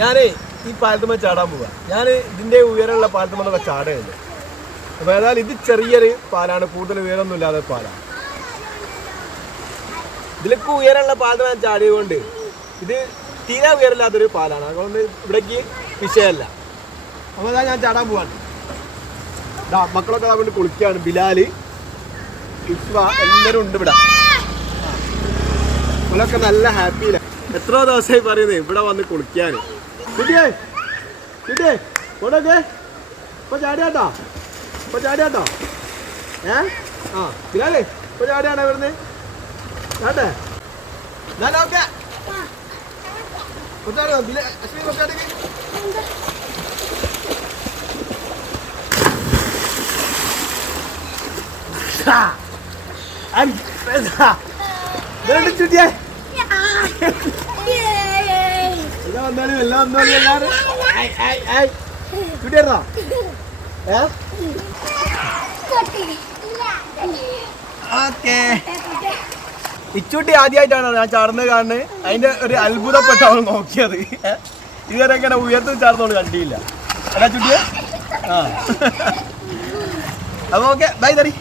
ഞാനേ ഈ പാലത്തുമ്മ ചാടാൻ പോവാ. ഞാൻ ഇതിന്റെ ഉയരമുള്ള പാലത്തുമ്മൊക്കെ ചാടുകയല്ലേ അപ്പൊ ഏതായാലും ഇത് ചെറിയൊരു പാലാണ് കൂടുതൽ ഉയരമൊന്നും ഇല്ലാത്ത പാലാണ്. ഇതിലൊക്കെ ഉയരമുള്ള പാലത്ത് ഞാൻ ചാടിയതുകൊണ്ട് ഇത് തീരെ ഉയരമില്ലാത്തൊരു പാലാണ്. അതുകൊണ്ട് ഇവിടേക്ക് വിഷയമല്ല. അപ്പോൾ അതാ ഞാൻ ചാടാൻ പോവാണ്. ദാ മക്കളൊക്കെ കൊണ്ട് കുളിക്കുകയാണ് ബിലാൽ ഇസ്വ എല്ലാവരും ഉണ്ട് ഇവിടെ. നല്ല ഹാപ്പിയില്ല എത്ര ദിവസമായി പറയുന്നത് ഇവിടെ വന്ന് കുളിക്കാൻ. കുട്ടിയേ? കുട്ടിയേ? കൊണ്ടൊക്കെ ഇപ്പൊ ചാടിയാട്ടോ. ഇപ്പൊ ചാടിയാട്ടോ. ഏ? ആ ബിലാലേ ഇപ്പൊ ചാടിയാണോ ഇവിടുന്ന്? ചാട്ടെ? ഞാൻ ഓക്കെ കൊച്ചാടോ ബില അശ്വിനി കൊച്ചാടേക്ക്. ചുറ്റിയേ? ഇതാ വന്നാലും എല്ലാം എല്ലാരും. ചുറ്റിയായിരുന്നോ ഏ? ഓക്കേ. ഇച്ചൂട്ടി ആദ്യമായിട്ടാണ് ഞാൻ ചാടുന്നത് കാണുന്നത്. അതിന്റെ ഒരു അത്ഭുതപ്പെട്ട നോക്കിയത്? ഇതുവരെ ഇങ്ങനെ ഉയർത്തി ചാടുന്നോൾ കണ്ടിയില്ല അല്ല ചുട്ടിയെ ആ. അപ്പൊ ഓക്കെ ബൈ തറി